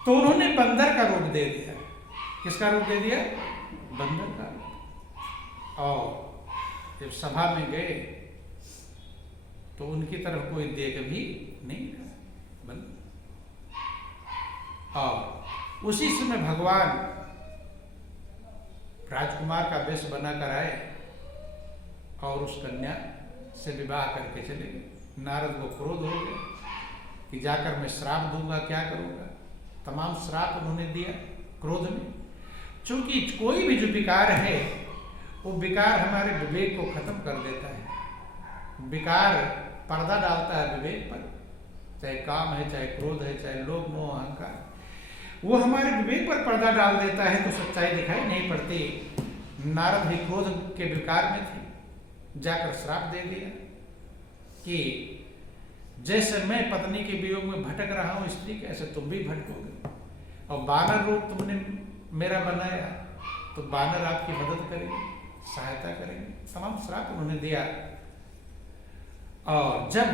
तो उन्होंने बंदर का रूप दे दिया। किसका रूप दे दिया? बंदर का। और जब सभा में गए तो उनकी तरफ कोई देख भी नहीं रहा, बंदर। और उसी समय भगवान राजकुमार का वेश बनाकर आए और उस कन्या से विवाह करके चले गए। नारद को क्रोध हो गया कि जाकर मैं श्राप दूंगा, क्या करूंगा। तमाम श्राप उन्होंने दिया क्रोध में। क्योंकि कोई भी जो विकार है वो विकार हमारे विवेक को खत्म कर देता है। विकार पर्दा डालता है विवेक पर, चाहे काम है, चाहे क्रोध है, चाहे लोभ मोह अहंकार, वो हमारे विवेक पर पर्दा डाल देता है तो सच्चाई दिखाई नहीं पड़ती। नारद भी क्रोध के विकार में थे, जाकर श्राप दे दिया कि जैसे मैं पत्नी के वियोग में भटक रहा हूं स्त्री के, ऐसे तुम भी भटकोगे। और बानर रूप तुमने मेरा बनाया तो बानर आपकी मदद करेंगे, सहायता करेंगे। तमाम श्राप उन्होंने दिया। और जब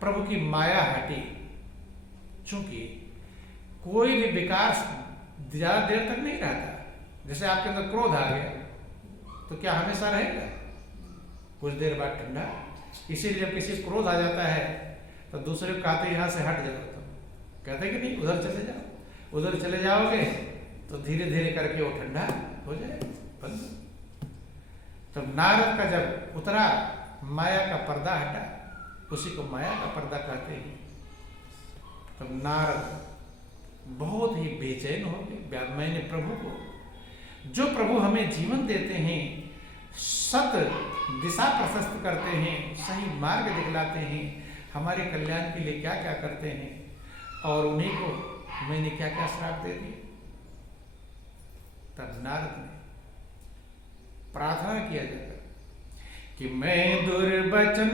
प्रभु की माया हटी, चूंकि कोई भी विकार ज्यादा देर तक नहीं रहता। जैसे आपके अंदर क्रोध आ गया तो क्या हमेशा रहेगा? कुछ देर बाद ठंडा। इसीलिए जब किसी क्रोध आ जाता है तो दूसरे को कहते यहाँ से हट जाओ, तुम कहते कि नहीं उधर चले जाओ। उधर चले जाओगे तो धीरे धीरे करके वो ठंडा हो जाएगा, बंद। तो नारद का जब उतरा, माया का पर्दा हटा, उसी को माया का पर्दा कहते हैं। तो नारद बहुत ही बेचैन हो गए। मैंने प्रभु को, जो प्रभु हमें जीवन देते हैं, सत दिशा प्रशस्त करते हैं, सही मार्ग दिखलाते हैं, हमारे कल्याण के लिए क्या क्या करते हैं, और उन्हीं को मैंने क्या क्या श्राप दे दिए। तब नारद ने प्रार्थना किया जाता कि मैं दुर्वचन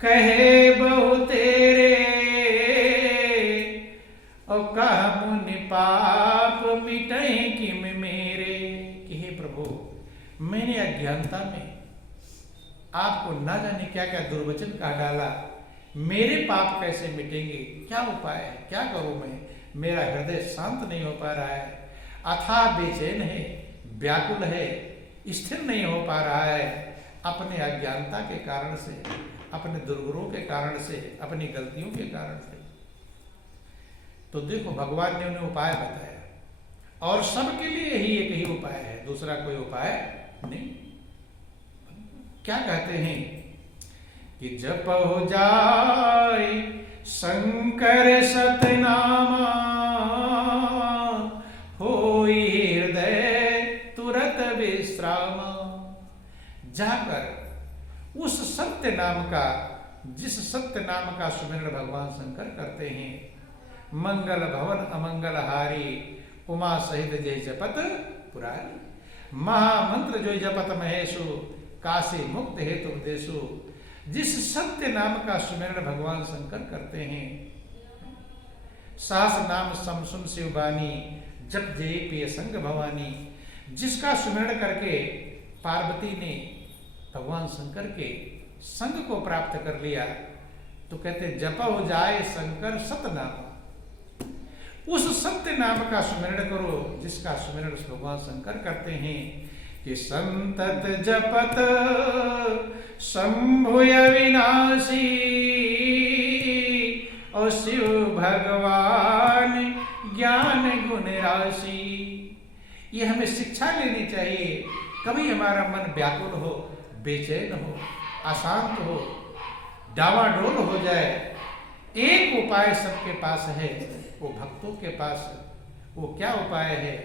कहे बहु तेरे, और कह मुनि पाप मिटे किम मेरे। कि हे प्रभु, मैंने अज्ञानता में आपको ना जाने क्या क्या दुर्वचन कह डाला, मेरे पाप कैसे मिटेंगे? क्या उपाय है? क्या करूं मैं? मेरा हृदय शांत नहीं हो पा रहा है, अथाह बेचैन है, व्याकुल है, स्थिर नहीं हो पा रहा है, अपने अज्ञानता के कारण से, अपने दुर्गुणों के कारण से, अपनी गलतियों के कारण से। तो देखो भगवान ने उन्हें उपाय बताया, और सबके लिए ही एक ही उपाय है, दूसरा कोई उपाय नहीं। क्या कहते हैं कि जप हो जाए शंकर सतनामा, होई हृदय तुरत विश्राम। जाकर उस सत्य नाम का, जिस सत्य नाम का सुमिरन भगवान शंकर करते हैं, मंगल भवन अमंगल हारी, उमा सहित जय जपत पुरारी। महामंत्र जो जपत महेशु, काशी मुक्त हेतु उपदेशु। जिस सत्य नाम का सुमिरन भगवान शंकर करते हैं, सहस नाम समसुन शिवबानी, जप जय पिय संग भवानी। जिसका सुमिरन करके पार्वती ने भगवान शंकर के संग को प्राप्त कर लिया, तो कहते जप हो जाए शंकर सतनाम। उस सत्य नाम का सुमिरन करो, जिसका सुमिरन भगवान शंकर करते हैं कि संतत जपत शंभुय विनाशी, और शिव भगवान ज्ञान गुण राशि। ये हमें शिक्षा लेनी चाहिए। कभी हमारा मन व्याकुल हो, बेचैन हो, अशांत हो, डावाडोल हो जाए, एक उपाय सबके पास है, वो भक्तों के पास। वो क्या उपाय है?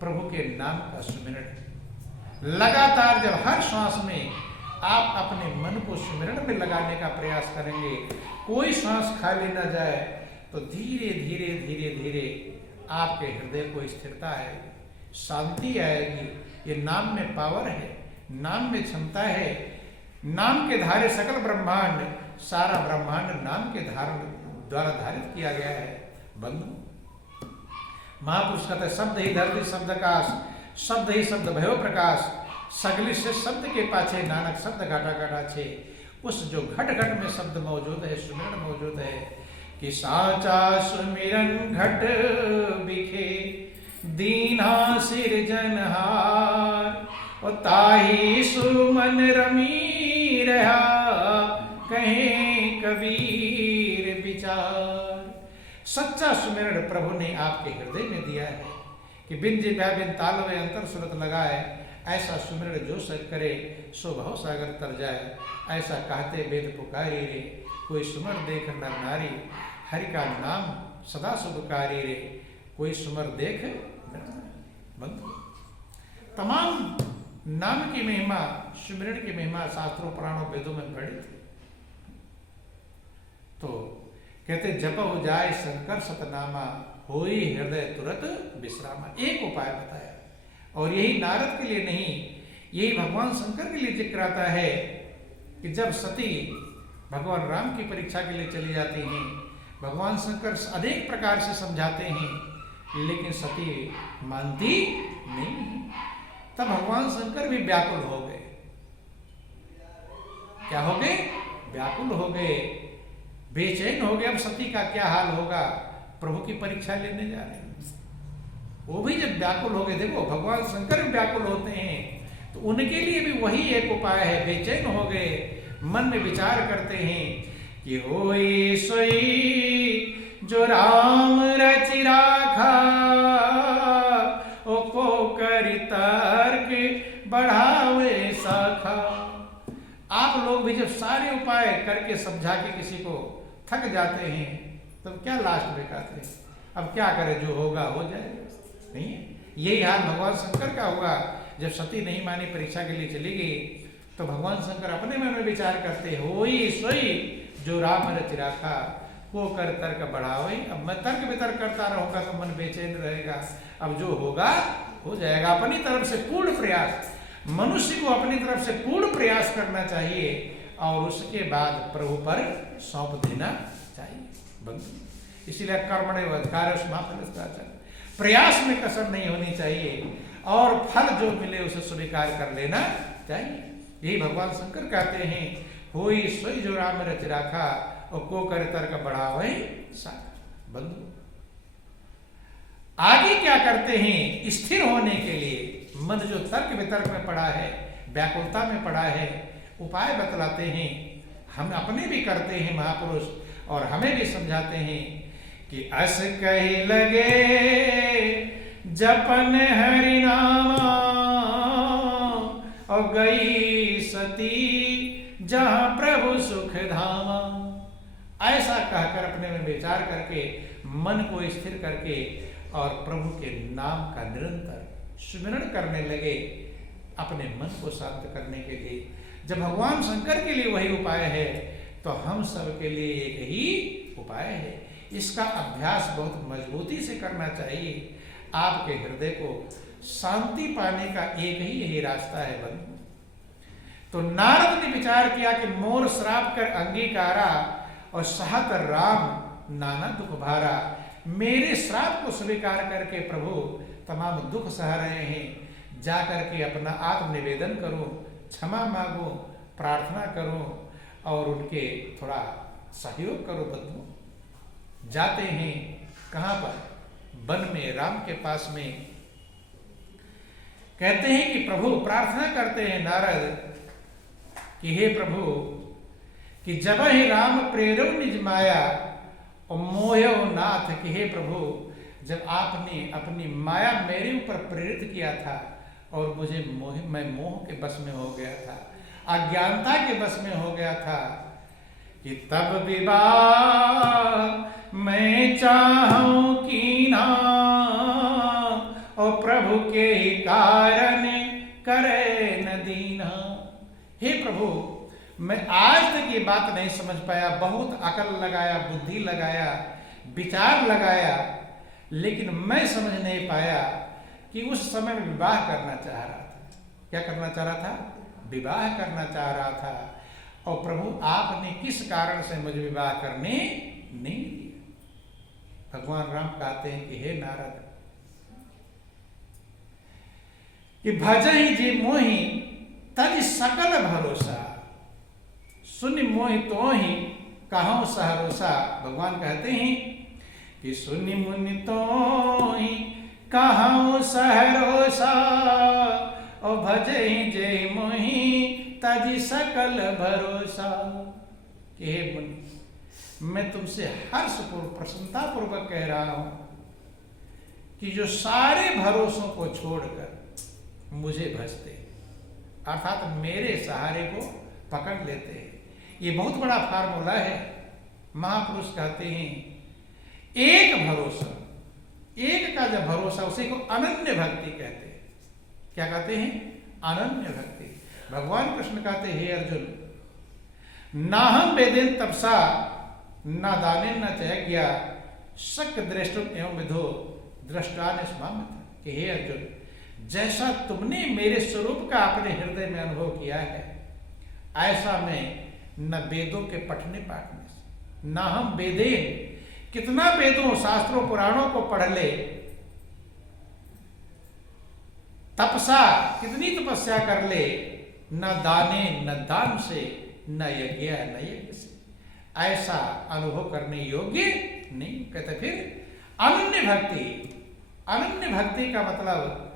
प्रभु के नाम का सुमिरन। लगातार जब हर श्वास में आप अपने मन को सुमिरन में लगाने का प्रयास करेंगे, कोई श्वास खाली न जाए, तो धीरे धीरे धीरे धीरे आपके हृदय को स्थिरता आएगी, शांति आएगी। ये नाम में पावर है, नाम में क्षमता है। नाम के धारे सकल ब्रह्मांड, सारा ब्रह्मांड नाम के द्वारा धारित किया गया है। बंधु, महापुरुष कहते शब्द ही धरती शब्द आकाश, शब्द ही शब्द भयो प्रकाश, सगली से शब्द के पाछे नानक शब्द घाटा घाटा छे। उस जो घट घट में शब्द मौजूद है, सुमिरन मौजूद है, कि साचा सुमिरन घट बिखे दीना सिरजनहार, और ताही सुमन रमी रहा कहें कबीर विचार। सच्चा सुमिरन प्रभु ने आपके हृदय में दिया है कि बिन जिभ्या बिन तालवे अंतर सुरत लगाए, ऐसा सुमिरन जो सच करे सो भव सागर तर जाए। ऐसा कहते वेद पुकारी रे, कोई सुमर देख नर नारी, हरि का नाम सदा सुखकारी रे, कोई सुमर देख बंधु। तमाम नाम की महिमा, सुमिरन की महिमा शास्त्रों पुराणों वेदों में बड़ी थी। तो कहते जप हो जाए शंकर सतनामा, होई हृदय तुरंत विश्रामा। एक उपाय बताया, और यही नारद के लिए नहीं, यही भगवान शंकर के लिए जिक्र आता है कि जब सती भगवान राम की परीक्षा के लिए चली जाती हैं, भगवान शंकर अनेक प्रकार से समझाते हैं, लेकिन सती मानती नहीं। तब भगवान शंकर भी व्याकुल हो गए। क्या हो गए? व्याकुल हो गए, बेचैन हो गए। अब सती का क्या हाल होगा? प्रभु की परीक्षा लेने जा रहे हैं, वो भी जब व्याकुल हो गए। देखो भगवान शंकर भी व्याकुल होते हैं, तो उनके लिए भी वही एक उपाय है। बेचैन हो गए, मन में विचार करते हैं कि होई सोई जो राम रचि राखा, ओ को कर तर्क बढ़ावे शाखा। आप लोग भी जब सारे उपाय करके समझा के किसी को थक जाते हैं, तब तो क्या लास्ट में कहते हैं अब क्या करें, जो होगा हो जाएगा। नहीं है, यही हाल भगवान शंकर का हुआ। जब सती नहीं मानी, परीक्षा के लिए चली गई, तो भगवान शंकर अपने मन में विचार करते, होई सोई जो राम रचि राखा, को कर तर्क बढ़ावे। अब मैं तर्क वितर्क करता रहूंगा तो मन बेचैन रहेगा, अब जो होगा हो जाएगा। अपनी तरफ से पूर्ण प्रयास, मनुष्य को अपनी तरफ से पूर्ण प्रयास करना चाहिए, और उसके बाद प्रभु पर सौंप देना चाहिए। इसीलिए कर्मण्य अधिकार समापन, प्रयास में कसर नहीं होनी चाहिए, और फल जो मिले उसे स्वीकार कर लेना चाहिए। यही भगवान शंकर कहते हैं, होई सोई जो राम रचि राखा, और को कर तर्क बढ़ावे शाखा। बंधु आगे क्या करते हैं? स्थिर होने के लिए मन जो तर्क वितर्क में पड़ा है, व्याकुलता में पड़ा है, उपाय बतलाते हैं। हम अपने भी करते हैं महापुरुष, और हमें भी समझाते हैं कि अस कही लगे जपन हरि नामा, और गई सती जहां प्रभु सुख धामा। ऐसा कहकर अपने में विचार करके, मन को स्थिर करके, और प्रभु के नाम का निरंतर सुमिरन करने लगे, अपने मन को शांत करने के लिए। जब भगवान शंकर के लिए वही उपाय है, तो हम सब के लिए एक ही उपाय है। इसका अभ्यास बहुत मजबूती से करना चाहिए। आपके हृदय को शांति पाने का एक ही यही रास्ता है बंधु। तो नारद ने विचार किया कि मोर श्राप कर अंगीकारा, और सहत राम नाना दुख भारा। मेरे श्राप को स्वीकार करके प्रभु तमाम दुख सह रहे हैं, जाकर के अपना आत्मनिवेदन करो, क्षमा मांगो, प्रार्थना करो, और उनके थोड़ा सहयोग करो। बंधु जाते हैं कहां पर? वन में, राम के पास में। कहते हैं कि प्रभु प्रार्थना करते हैं नारद कि हे प्रभु, कि जब ही राम प्रेरो निज माया, और मोह नाथ, कि हे प्रभु, जब आपने अपनी माया मेरे ऊपर प्रेरित किया था, और मुझे मैं मोह के बस में हो गया था, अज्ञानता के बस में हो गया था, कि तब विवाह मैं चाहूं की ना, और प्रभु के ही कारण करे न दीना। हे प्रभु, मैं आज तक ये बात नहीं समझ पाया, बहुत अकल लगाया, बुद्धि लगाया, विचार लगाया, लेकिन मैं समझ नहीं पाया कि उस समय में विवाह करना चाह रहा था। क्या करना चाह रहा था? विवाह करना चाह रहा था, और प्रभु आपने किस कारण से मुझे विवाह करने नहीं दिया। भगवान राम कहते हैं कि हे नारद, कि भजहि जे मोहि तज सकल भरोसा, सुन मोहि तो ही कहाँ सहरोसा। भगवान कहते हैं कि सुनि मुनि तोहि कहाँ सहरोसा, और भजे जय मोहि ताजी सकल भरोसा। कि हे मुनि, मैं तुमसे हर्षपूर्वक प्रसन्नता पूर्वक कह रहा हूं कि जो सारे भरोसों को छोड़कर मुझे भजते, अर्थात मेरे सहारे को पकड़ लेते हैं। ये बहुत बड़ा फार्मूला है। महापुरुष कहते हैं एक भरोसा, एक का जब भरोसा, उसी को अनन्य भक्ति कहते हैं। क्या कहते हैं? अनन्य भक्ति। भगवान कृष्ण कहते हैं, हे अर्जुन, नाहम वेदेन तपसा न दाने न चयज्ञा शक्य दृष्टुम एवं विधो दृष्टान स्माम। कि हे अर्जुन, जैसा तुमने मेरे स्वरूप का अपने हृदय में अनुभव किया है, ऐसा मैं न वेदों के पठने पाठने से, न हम वेदेन, कितना वेदों शास्त्रों पुराणों को पढ़ ले, तपसा, कितनी तपस्या कर ले, न दाने न दान से, न यज्ञ न यज्ञ से, ऐसा अनुभव करने योग्य नहीं। कहते फिर अनन्य भक्ति। अनन्य भक्ति का मतलब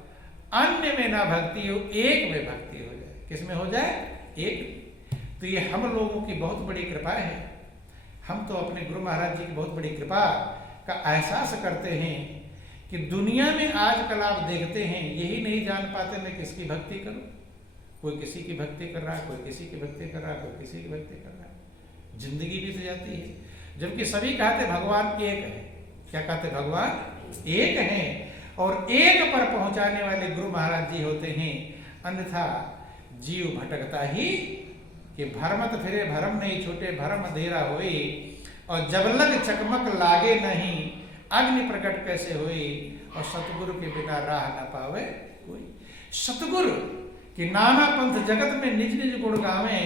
अन्य में ना भक्ति हो, एक में भक्ति हो जाए। किसमें हो जाए? एक। तो ये हम लोगों की बहुत बड़ी कृपा है। हम तो अपने गुरु महाराज जी की बहुत बड़ी कृपा का एहसास करते हैं कि दुनिया में आजकल आप देखते हैं, यही नहीं जान पाते मैं किसकी भक्ति करूं। कोई किसी की भक्ति कर रहा है, कोई किसी की भक्ति कर रहा है, कोई किसी की भक्ति कर रहा है। जिंदगी बीत जाती है, जबकि सभी कहते भगवान एक है। क्या कहते? भगवान एक है, और एक पर पहुंचाने वाले गुरु महाराज जी होते हैं। अन्यथा जीव भटकता ही कि भरमत फिरे भरम नहीं छूटे, भरम अंधेरा होई, और जब लग चकमक लागे नहीं, अग्नि प्रकट कैसे हुई, और सतगुरु के बिना राह न पावे कोई। सतगुरु कि नाना पंथ जगत में निज निज गुण गावे,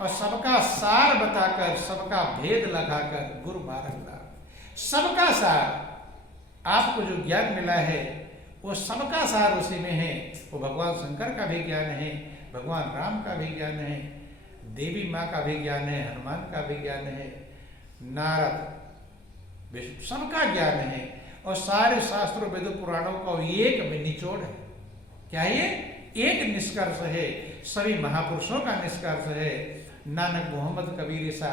और सबका सार बताकर, सबका भेद लगाकर गुरु मार्ग ला। सबका सार, आपको जो ज्ञान मिला है वो सबका सार उसी में है। वो भगवान शंकर का भी ज्ञान है, भगवान राम का भी ज्ञान है, देवी माँ का भी ज्ञान है, हनुमान का भी ज्ञान है, नारद, सबका ज्ञान है। और सारे शास्त्रों वेदों पुराणों का एक में निचोड़ है। क्या ये? एक निष्कर्ष है। सभी महापुरुषों का निष्कर्ष है। नानक, मोहम्मद, कबीर, ईसा,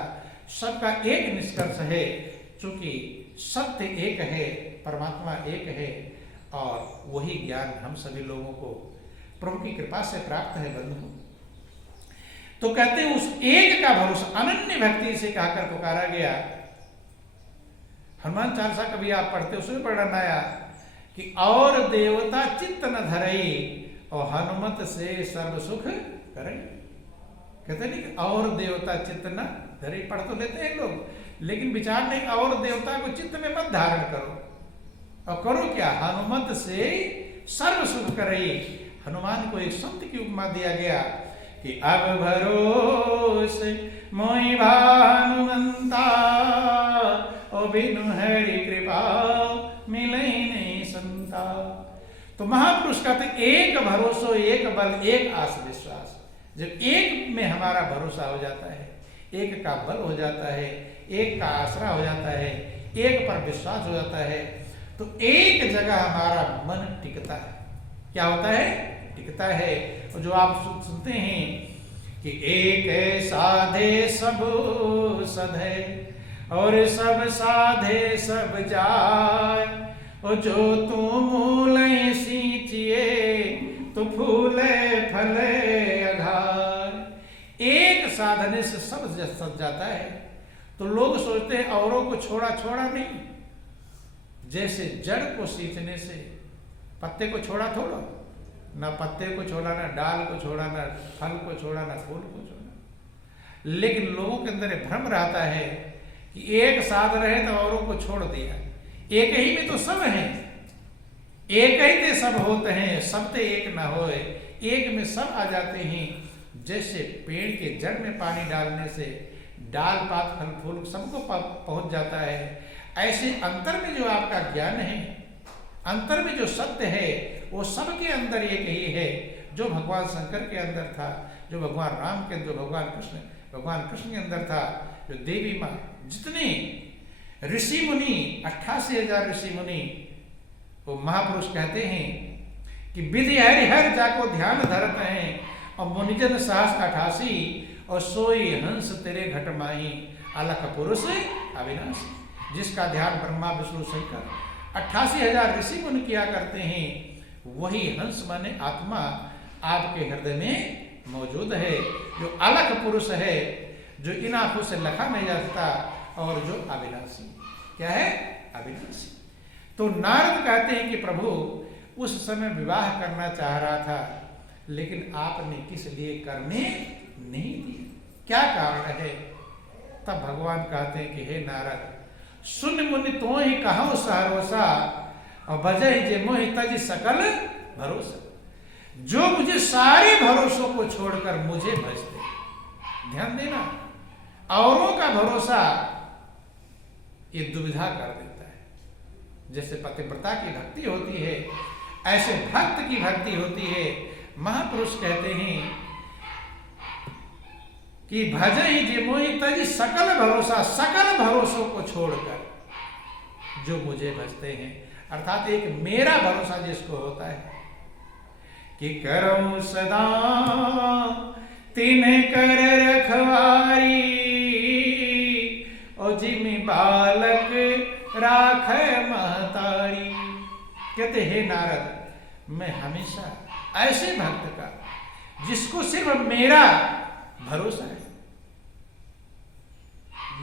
सबका एक निष्कर्ष है। चूंकि सत्य एक है, परमात्मा एक है, और वही ज्ञान हम सभी लोगों को प्रभु की कृपा से प्राप्त है बंधु। तो कहते हैं उस एक का भरोसा, अनन्य भक्ति से कहकर पुकारा गया। हनुमान चालीसा कभी आप पढ़ते, उसमें पढ़ना आया कि और देवता चित्त न धरई, और हनुमत से सर्व सुख करे। कहते नहीं कि और देवता चित्त न धरई, पढ़ तो लेते हैं लोग, लेकिन विचार नहीं, और देवता को चित्त में मत धारण करो। और करो क्या? हनुमत से सर्व सुख करे। हनुमान को एक संत की उपमा दिया गया कि अब भरोसे मोहि भानुमंता, ओ बिनु हरि कृपा मिले नहीं संता। तो महापुरुष कहते एक भरोसो, एक बल, एक आस विश्वास। जब एक में हमारा भरोसा हो जाता है, एक का बल हो जाता है, एक का आसरा हो जाता है, एक पर विश्वास हो जाता है, तो एक जगह हमारा मन टिकता है। क्या होता है? टिकता है। और जो आप सुनते हैं कि एक साधे सब सधे, और सब साधे सब जाय, और जो तू मूल सींचिए तो फूले फले अघार। एक साधने से सब सज जाता है। तो लोग सोचते हैं औरों को छोड़ा छोड़ा नहीं, जैसे जड़ को सींचने से पत्ते को छोड़ा थोड़ा, ना पत्ते को छोड़ा, ना डाल को छोड़ा, ना फल को छोड़ा, ना फूल को छोड़ा। लेकिन लोगों के अंदर भ्रम रहता है कि एक साथ रहे तो औरों को छोड़ दिया। एक ही में तो सब हैं, एक ही ते सब होते हैं, सब ते एक ना होए, एक में सब आ जाते हैं। जैसे पेड़ के जड़ में पानी डालने से डाल पात फल फूल सबको पहुंच जाता है, ऐसे अंतर में जो आपका ज्ञान है, अंतर में जो सत्य है, वो सबके अंदर एक ही है। जो भगवान शंकर के अंदर था, जो भगवान राम के, जो भगवान कृष्ण के अंदर था, जो देवी माँ जितने ऋषि मुनि 88,000 ऋषि मुनि वो महापुरुष कहते हैं कि विधि हरिहर जाको ध्यान धरत हैं और मुनिजन सहस 88 और सोई हंस तेरे घट माही अलख पुरुष अविनाशी। जिसका ध्यान ब्रह्मा विष्णु शंकर 88,000 ऋषि मुनि किया करते हैं, वही हंस माने आत्मा आपके हृदय में मौजूद है, जो अलख पुरुष है, जो इन आंखों से लखा नहीं जा सकता और जो अविनाशी। क्या है? अविनाशी। तो नारद कहते हैं कि प्रभु उस समय विवाह करना चाह रहा था, लेकिन आपने किस लिए करने नहीं दिए, क्या कारण है? तब भगवान कहते हैं कि हे नारद, सुन मुनि तो ही कहो सहरोसा और बजय जे मोहि तज सकल भरोसा। जो मुझे सारे भरोसों को छोड़कर मुझे भजते, ध्यान देना, औरों का भरोसा ये दुविधा कर देता है। जैसे पतिव्रता की भक्ति होती है, ऐसे भक्त की भक्ति होती है। महापुरुष कहते हैं कि भजई जे मोहि तज सकल भरोसा, सकल भरोसों को छोड़कर जो मुझे भजते हैं, अर्थात एक मेरा भरोसा जिसको होता है कि करऊं सदा तिन्ह कर रखवारी और जिमि बालक राख महतारी। कहते हे नारद, मैं हमेशा ऐसे भक्त का जिसको सिर्फ मेरा भरोसा है।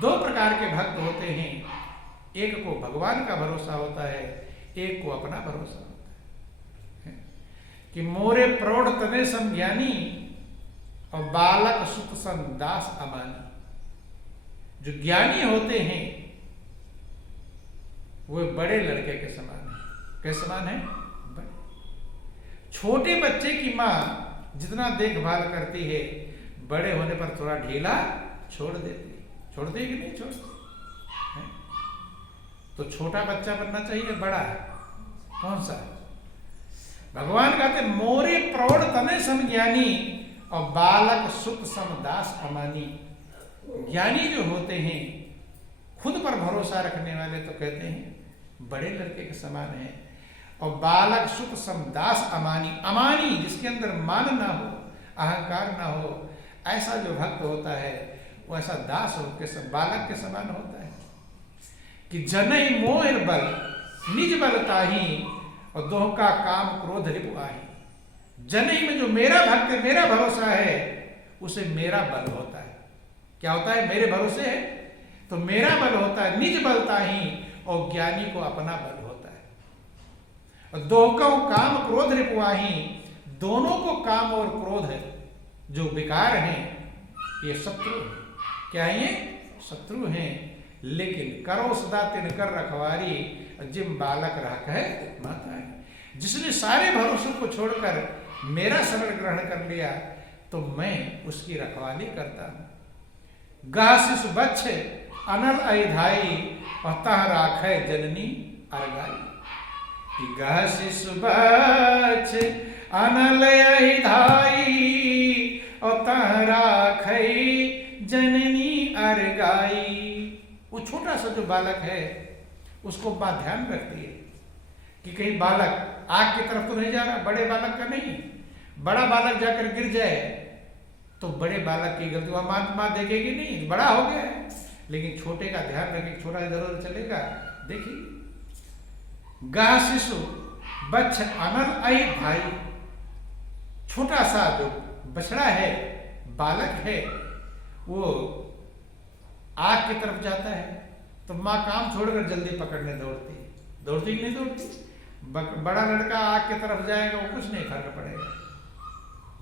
दो प्रकार के भक्त होते हैं, एक को भगवान का भरोसा होता है, एक को अपना भरोसा होता है। कि मोरे प्रौढ़ तने सम ज्ञानी और बालक सुत सम दास अमानी। जो ज्ञानी होते हैं वो बड़े लड़के के समान है। कैसे समान है? बड़े। छोटे बच्चे की माँ जितना देखभाल करती है, बड़े होने पर थोड़ा ढीला छोड़ देती है। छोड़ती है कि नहीं छोड़ती? तो छोटा बच्चा बनना चाहिए, बड़ा है कौन सा? भगवान कहते मोरे प्रौढ़ तने सम ज्ञानी और बालक सुत सम दास अमानी। ज्ञानी जो होते हैं, खुद पर भरोसा रखने वाले, तो कहते हैं बड़े लड़के के समान है। और बालक सुत सम दास अमानी, अमानी जिसके अंदर मान ना हो, अहंकार ना हो, ऐसा जो भक्त होता है वो ऐसा दास हो के बालक के समान होता है। कि जनई मोह बल निज बल ताही और दोह का काम क्रोध रिपु आही। जनई में जो मेरा भक्त है, मेरा भरोसा है, उसे मेरा बल होता है। क्या होता है? मेरे भरोसे है तो मेरा बल होता है, निज बल ताही, और ज्ञानी को अपना बल होता है। और दोह का काम क्रोध रिपु आही, दोनों को काम और क्रोध है जो विकार हैं, ये शत्रु है। क्या है? ये शत्रु हैं। लेकिन करो सदा तिनकर रखवारी जिम बालक राख है माता है। जिसने सारे भरोसों को छोड़कर मेरा शरण ग्रहण कर लिया, तो मैं उसकी रखवाली करता हूं। गा शिशु बच्छ अनल अधाई और तह राख है जननी अरगाई। गा शिशु बच्छ अनल अधाई और तह राख जननी अरगाई। वो छोटा सा जो बालक है उसको मां ध्यान रखती है कि कहीं बालक आग की तरफ तो नहीं जा रहा, बड़े बालक का नहीं। बड़ा बालक जाकर गिर जाए तो बड़े बालक की गलती वहां मां देखेगी नहीं, बड़ा हो गया है। लेकिन छोटे का ध्यान रखेगी, छोटा इधर उधर चलेगा, देखिए। गा शिशु बच्छ अनल आई भाई, छोटा सा जो बछड़ा है, बालक है, वो आग की तरफ जाता है तो माँ काम छोड़कर जल्दी पकड़ने दौड़ती है। दौड़ती कि नहीं दौड़ती? बड़ा लड़का आग की तरफ जाएगा, वो कुछ नहीं फर्क पड़ेगा,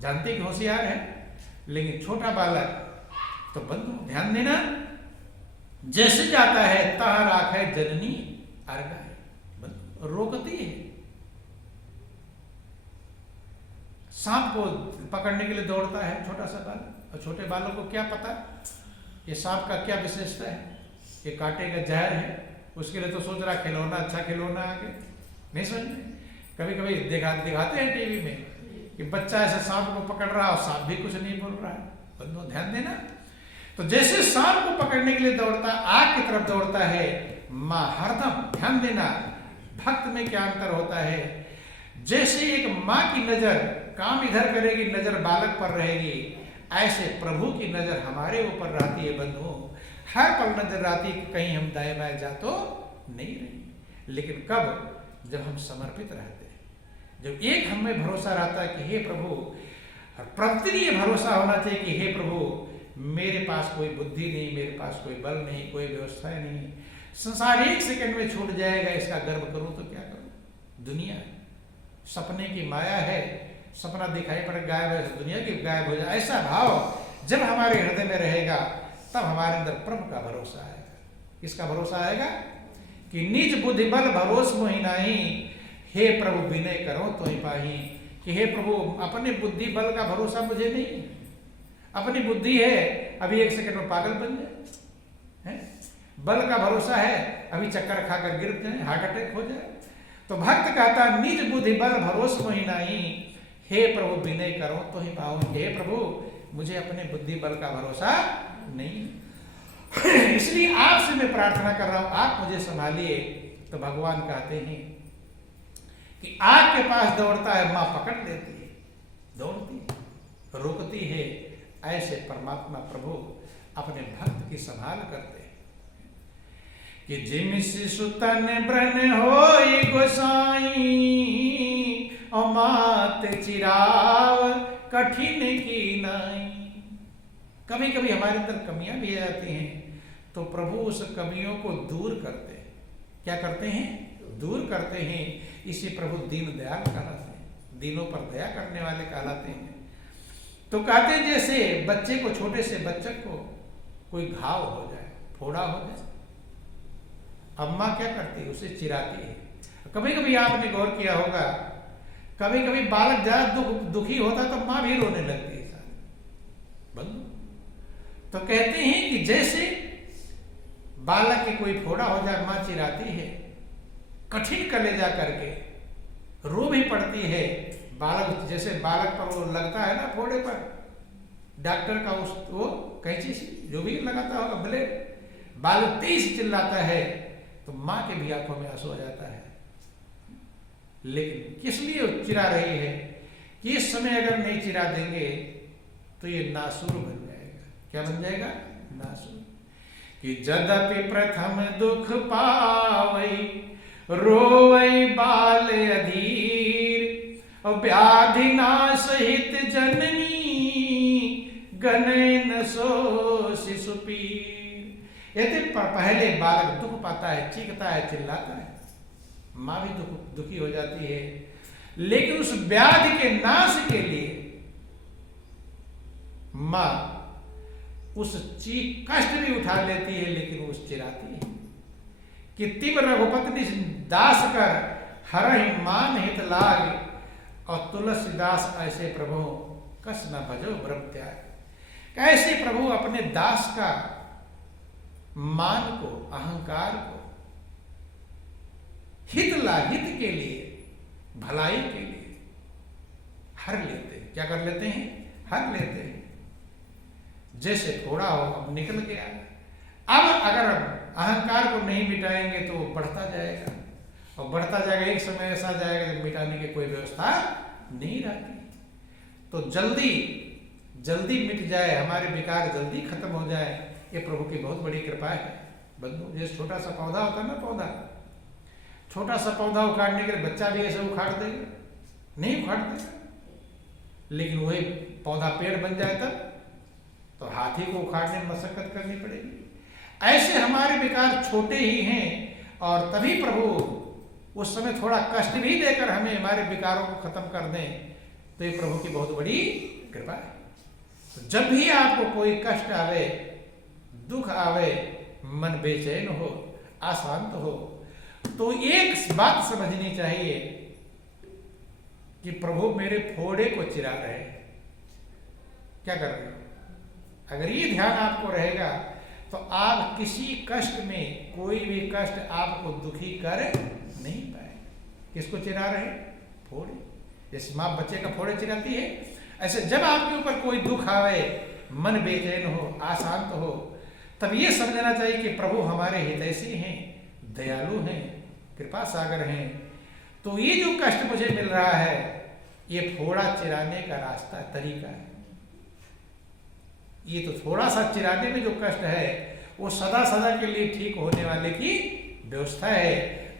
जानती कि होशियार है। लेकिन छोटा बालक तो बंद। ध्यान देना, जैसे जाता है तह राख है जननी अर्गा है, बंद रोकती है। सांप को पकड़ने के लिए दौड़ता है छोटा सा बालक, और छोटे बालक को क्या पता ये सांप का क्या विशेषता है, ये काटेगा, जहर है। उसके लिए तो सोच रहा खिलौना, अच्छा खिलौना आगे नहीं समझ में। कभी कभी दिखाते हैं टीवी में कि बच्चा ऐसे सांप को पकड़ रहा और सांप भी कुछ नहीं बोल रहा है। बंदो ध्यान देना, तो जैसे सांप को पकड़ने के लिए दौड़ता, आग की तरफ दौड़ता है, माँ हरदम ध्यान देना भक्त में क्या अंतर होता है। जैसे एक माँ की नजर काम इधर करेगी, नजर बालक पर रहेगी, ऐसे प्रभु की नजर हमारे ऊपर रहती है बंधु। हर पल नजर आती है कि कहीं हम दाएं बाएं जा तो नहीं रही। लेकिन कब? जब हम समर्पित रहते हैं, जब एक हमें भरोसा रहता है कि हे प्रभु, प्रतिदिन ये भरोसा होना चाहिए कि हे प्रभु, मेरे पास कोई बुद्धि नहीं, मेरे पास कोई बल नहीं, कोई व्यवस्था नहीं, संसार एक सेकंड में छूट जाएगा, इसका गर्व करूं तो क्या करूं? दुनिया सपने की माया है, सपना दिखाई पड़ गायब है, दुनिया की गायब हो जाए, ऐसा भाव जब हमारे हृदय में रहेगा तब हमारे अंदर प्रभु का भरोसा आएगा। किसका भरोसा आएगा? कि निज बुद्धि बल भरोस मोहि नाही, हे प्रभु विनय करो तो ही पाही। कि हे प्रभु, अपने बुद्धि बल का भरोसा मुझे नहीं, अपनी बुद्धि है अभी एक सेकंड में पागल बन जाए, बल का भरोसा है अभी चक्कर खाकर गिर जाए, हार्ट अटैक हो जाए। तो भक्त कहता निज बुद्धि बल भरोस मोहि नाही, हे प्रभु विनय करो तो ही पाओ। हे प्रभु, मुझे अपने बुद्धि बल का भरोसा नहीं, इसलिए आपसे मैं प्रार्थना कर रहा हूं, आप मुझे संभालिए। तो भगवान कहते हैं कि आग के पास दौड़ता है, मां पकड़ लेती है, दौड़ती है, रोकती है। ऐसे परमात्मा प्रभु अपने भक्त की संभाल करते हैं कि जिम शिशु तन ब्रन होई गोसाई, और मात चिराव कठिन की नाई। कभी कभी हमारे अंदर कमियां भी आ जाती हैं, तो प्रभु उस कमियों को दूर करते हैं। क्या करते हैं? दूर करते हैं। इसे प्रभु दीन दयाल कहलाते हैं, दीनों पर दया करने वाले कहलाते हैं। तो कहते हैं जैसे बच्चे को, छोटे से बच्चे को कोई घाव हो जाए, फोड़ा हो जाए, अम्मा क्या करती है? उसे चिराती है। कभी कभी आपने गौर किया होगा, कभी कभी बालक ज्यादा दुखी होता तो मां भी रोने लगती है साथ बंधु। तो कहते हैं कि जैसे बालक के कोई फोड़ा हो जाए, मां चिराती है, कठिन कलेजा करके रो भी पड़ती है। बालक, जैसे बालक पर वो लगता है ना फोड़े पर, डॉक्टर का उस वो कैंची से जो भी लगाता होगा ब्लेड, बालक तेज चिल्लाता है तो मां के भी आंखों में आंसू आ जाता है। लेकिन किस लिए चिरा रही है? कि इस समय अगर नहीं चिरा देंगे तो ये नासूर बन जाएगा। क्या बन जाएगा? नासूर। कि जदपि प्रथम दुख पावई, रोवई बाल अधीर, और व्याधि नासहित जननी, गने न सो शिशु पीर। यदि पहले बालक दुख पाता है, चीखता है, चिल्लाता है, मां भी दुखी हो जाती है, लेकिन उस व्याधि के नाश के लिए मां उस चीख कष्ट भी उठा लेती है, लेकिन उस चिराती है कि तिम रघुपति दास कर हरहि मान हित लाग, और तुलसीदास ऐसे प्रभु कस न भजो ब्रह्म त्याग। कैसे प्रभु अपने दास का मान को, अहंकार को हित के लिए, भलाई के लिए हर लेते हैं। क्या कर लेते हैं? हर लेते हैं। जैसे थोड़ा हो, अब निकल गया, अब अगर अहंकार को नहीं मिटाएंगे तो बढ़ता जाएगा, और बढ़ता जाएगा, एक समय ऐसा जाएगा जब मिटाने की कोई व्यवस्था नहीं रहती। तो जल्दी जल्दी मिट जाए, हमारे विकार जल्दी खत्म हो जाए, ये प्रभु की बहुत बड़ी कृपा है बंधु। जैसे छोटा सा पौधा होता है ना, पौधा, छोटा सा पौधा उखाड़ने के लिए बच्चा भी ऐसे उखाड़ देगा? नहीं उखाड़ देगा। लेकिन वही पौधा पेड़ बन जाए तब तो हाथी को उखाड़ने में मशक्कत करनी पड़ेगी। ऐसे हमारे विकार छोटे ही हैं, और तभी प्रभु उस समय थोड़ा कष्ट भी देकर हमें हमारे विकारों को खत्म कर दें, तो ये प्रभु की बहुत बड़ी कृपा है। तो जब भी आपको कोई कष्ट आवे, दुख आवे, मन बेचैन हो, अशांत हो, तो एक बात समझनी चाहिए कि प्रभु मेरे फोड़े को चिरा रहे हैं। क्या कर रहे हो? अगर ये ध्यान आपको रहेगा तो आप किसी कष्ट में, कोई भी कष्ट आपको दुखी कर नहीं पाए। किसको चिरा रहे? फोड़े। जैसे माँ बच्चे का फोड़े चिराती है, ऐसे जब आपके ऊपर कोई दुख आवे, मन बेचैन हो, अशांत हो, तब ये समझना चाहिए कि प्रभु हमारे हितैषी हैं, दयालु हैं, कृपा सागर हैं। तो ये जो कष्ट मुझे मिल रहा है, ये फोड़ा चिराने का रास्ता तरीका है। ये तो थोड़ा सा चिराने में जो कष्ट है वो सदा सदा के लिए ठीक होने वाले की व्यवस्था है।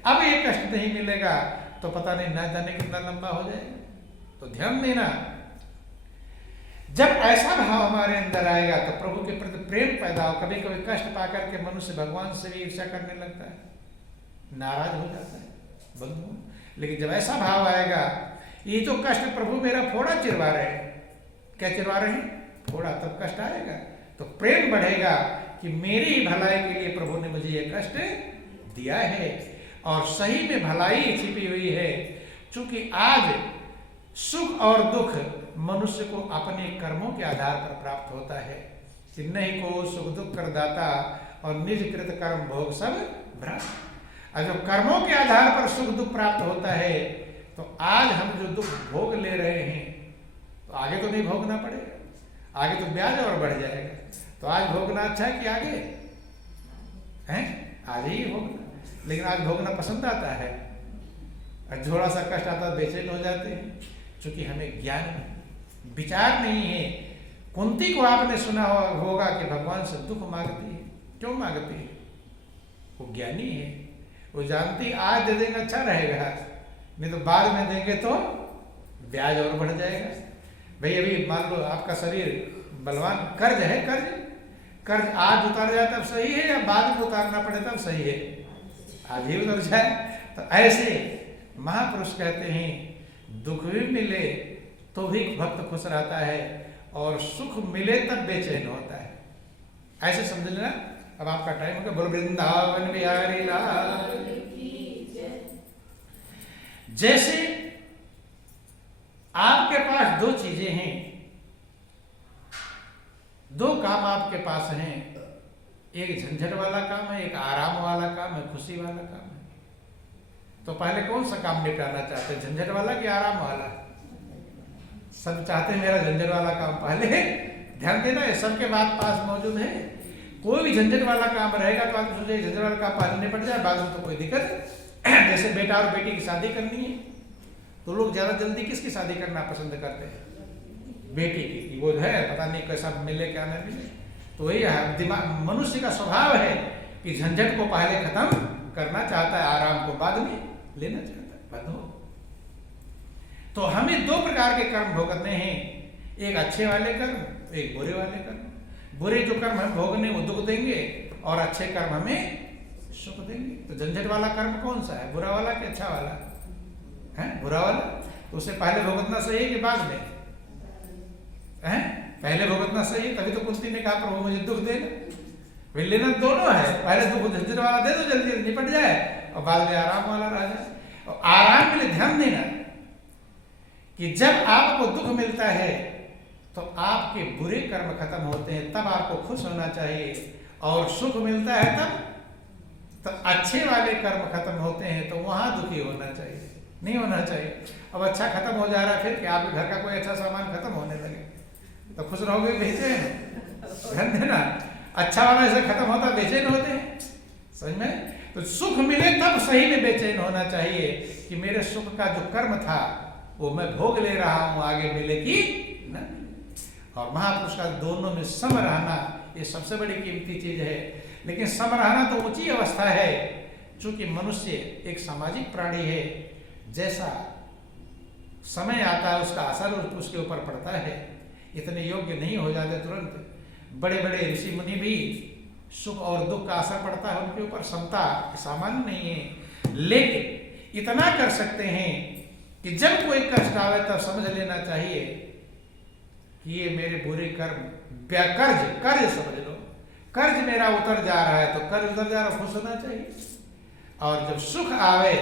अब ये कष्ट नहीं मिलेगा तो पता नहीं ना जाने कितना लंबा हो जाएगा। तो ध्यान देना, जब ऐसा भाव हमारे अंदर आएगा तो प्रभु के प्रति प्रेम पैदा हो। कभी कभी कष्ट पाकर के मनुष्य भगवान से भी ईर्ष्या करने लगता है, नाराज हो जाता है बंधु। लेकिन जब ऐसा भाव आएगा, ये तो कष्ट प्रभु मेरा फोड़ा चिरवा रहे हैं, क्या चिरवा रहे हैं? फोड़ा। तब कष्ट आएगा तो प्रेम बढ़ेगा कि मेरी ही भलाई के लिए प्रभु ने मुझे ये कष्ट दिया है और सही में भलाई छिपी हुई है। क्योंकि आज सुख और दुख मनुष्य को अपने कर्मों के आधार पर प्राप्त होता है। नहीं को सुख दुख कर दाता और निज कृत कर्म भोग सब भ्रष्ट। और जब कर्मों के आधार पर सुख दुख प्राप्त होता है तो आज हम जो दुख भोग ले रहे हैं तो आगे तो नहीं भोगना पड़ेगा, आगे तो ब्याज और बढ़ जाएगा। तो आज भोगना अच्छा है कि आगे हैं? आज ही भोगना। लेकिन आज भोगना पसंद आता है, थोड़ा सा कष्ट आता है बेचैन हो जाते हैं, क्योंकि हमें ज्ञान विचार नहीं है। कुंती को आपने सुना होगा कि भगवान से दुख मांगती है। क्यों मांगती है? वो ज्ञानी है, वो जानती आज दे देंगे अच्छा रहेगा, नहीं तो बाद में देंगे तो ब्याज और बढ़ जाएगा। भाई अभी मान लो आपका शरीर बलवान, कर्ज है, कर्ज आज उतार जाए तब सही है या बाद में उतारना पड़े तब सही है? आज ही उतर जाए। तो ऐसे महापुरुष कहते हैं दुख भी मिले तो भी भक्त खुश रहता है और सुख मिले तब बेचैन होता है। ऐसे समझ लेना। अब आपका टाइम होगा। बोलो वृंदावन बिहारी लाल। जैसे आपके पास दो चीजें हैं, दो काम आपके पास हैं, एक झंझट वाला काम है, एक आराम वाला काम है, खुशी वाला काम है। तो पहले कौन सा काम निपटाना चाहते हैं, झंझट वाला कि आराम वाला? सब चाहते हैं मेरा झंझट वाला काम पहले। ध्यान देना, ये सबके बात पास मौजूद है। कोई भी झंझट वाला काम रहेगा तो आप सोचे झंझट वाला काम पहले निपट जाए, बाद में तो कोई दिक्कत। जैसे बेटा और बेटी की शादी करनी है तो लोग ज्यादा जल्दी किसकी शादी करना पसंद करते हैं? बेटी की। वो है पता नहीं कैसा मिले क्या न मिले। तो यही है, दिमाग मनुष्य का स्वभाव है कि झंझट को पहले खत्म करना चाहता है, आराम को बाद में लेना चाहता है। बंधु, तो हमें दो प्रकार के कर्म भोगने हैं, एक अच्छे वाले कर्म, एक बुरे वाले कर्म। बुरे जो कर्म हम भोगने वो दुख देंगे और अच्छे कर्म हमें सुख देंगे। तो झंझट वाला कर्म कौन सा है, बुरा वाला कि अच्छा वाला है? बुरा वाला। तो उसे पहले भुगतना सही है कि बाद में? हैं? पहले भुगतना सही है। तभी तो कुंती ने कहा प्रभु मुझे दुख देना। वे लेना दोनों है, पहले दुख झंझट वाला दे दो जल्दी निपट जाए और बाद में आराम वाला रह जाए। और आराम के लिए ध्यान देना कि जब आपको दुख मिलता है तो आपके बुरे कर्म खत्म होते हैं, तब आपको खुश होना चाहिए। और सुख मिलता है तब अच्छे वाले कर्म खत्म होते हैं तो वहां दुखी होना चाहिए, नहीं होना चाहिए। अब अच्छा खत्म हो जा रहा है, फिर क्या आपके घर का कोई अच्छा सामान खत्म होने लगे तो खुश रहोगे? बेचैन। ध्यान देना, अच्छा वाला ऐसे खत्म होता बेचैन होते हैं, समझ में? तो सुख मिले तब सही में बेचैन होना चाहिए कि मेरे सुख का जो कर्म था वो मैं भोग ले रहा हूं, आगे मिलेगी ना। और महापुरुष का दोनों में सम रहना ये सबसे बड़ी कीमती चीज है। लेकिन सम रहना तो ऊंची अवस्था है, चूंकि मनुष्य एक सामाजिक प्राणी है। जैसा समय आता है उसका असर उसके ऊपर पड़ता है। इतने योग्य नहीं हो जाते तुरंत। बड़े बड़े ऋषि मुनि भी सुख और दुख का असर पड़ता है उनके ऊपर, समता सामान्य नहीं है। लेकिन इतना कर सकते हैं कि जब कोई कष्ट आवे तब समझ लेना चाहिए कि ये मेरे बुरे कर्म, कर्ज समझ लो, कर्ज मेरा उतर जा रहा है तो कर्ज उतर जा रहा, खुश होना चाहिए। और जब सुख आवे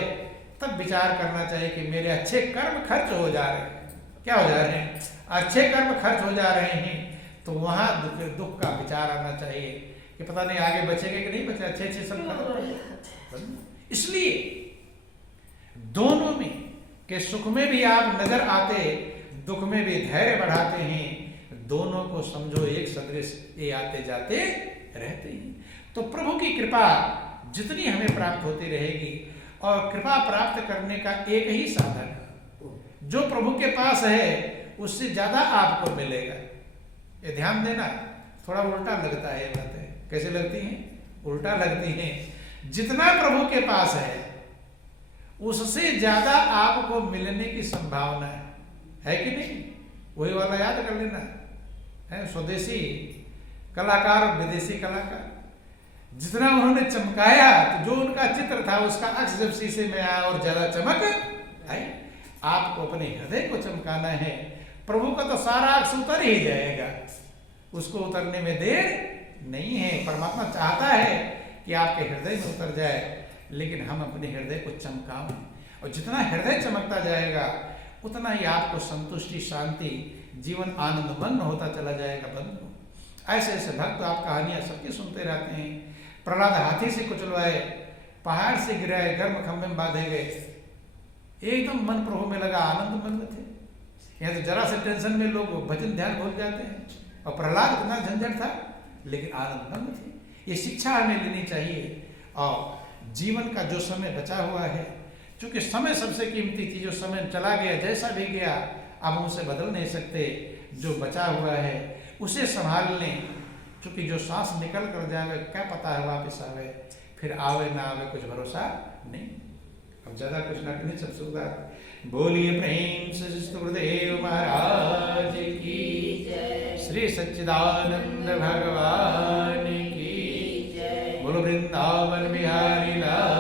तब विचार करना चाहिए कि मेरे अच्छे कर्म खर्च हो जा रहे हैं। क्या हो जा रहे हैं? अच्छे कर्म खर्च हो जा रहे हैं। तो वहां दुख का विचार आना चाहिए कि पता नहीं आगे बचेंगे कि नहीं बचे, अच्छे सब खत्म। इसलिए दोनों में के सुख में भी आप नजर आते, दुख में भी धैर्य बढ़ाते हैं। दोनों को समझो एक सदृश, ये आते जाते रहते हैं। तो प्रभु की कृपा जितनी हमें प्राप्त होती रहेगी, और कृपा प्राप्त करने का एक ही साधन है, जो प्रभु के पास है उससे ज्यादा आपको मिलेगा। ये ध्यान देना, थोड़ा उल्टा लगता है बातें। कैसे लगती हैं? उल्टा लगती हैं। जितना प्रभु के पास है उससे ज्यादा आपको मिलने की संभावना है कि नहीं? वही वाला याद कर लेना है, स्वदेशी कलाकार और विदेशी कलाकार। जितना उन्होंने चमकाया, तो जो उनका चित्र था उसका अक्स जब शीशे में आया और ज्यादा चमक आई। आपको अपने हृदय को चमकाना है। प्रभु का तो सारा अक्स उतर ही जाएगा, उसको उतरने में देर नहीं है। परमात्मा चाहता है कि आपके हृदय में उतर जाए, लेकिन हम अपने हृदय को चमकाएं। और जितना हृदय चमकता जाएगा उतना ही आपको संतुष्टि, शांति, जीवन आनंदमग्न होता चला जाएगा। बंधु, ऐसे ऐसे भक्त आप कहानियां सबकी सुनते रहते हैं। प्रहलाद हाथी से कुचलवाए, पहाड़ से गिराए, गर्म खंभे में बांधे गए, एकदम मन प्रभु में लगा, आनंद मग्न थे। यहाँ तो जरा से टेंशन में लोग भजन ध्यान भूल जाते हैं, और प्रहलाद इतना झंझट था लेकिन आनंद मग्न थे। ये शिक्षा हमें लेनी चाहिए। और जीवन का जो समय बचा हुआ है, क्योंकि समय सबसे कीमती थी, जो समय चला गया जैसा भी गया अब हम उसे बदल नहीं सकते। जो बचा हुआ है उसे संभाल लें, क्योंकि जो सांस निकल कर जाए क्या पता है वापस आवे, फिर आवे ना आवे कुछ भरोसा नहीं। अब ज्यादा कुछ ना करें, सब सुखदार बोलिए प्रेम से गुरुदेव महाराज की जय, श्री सच्चिदानंद भगवान की जय, बोलो वृंदावन बिहारी लाल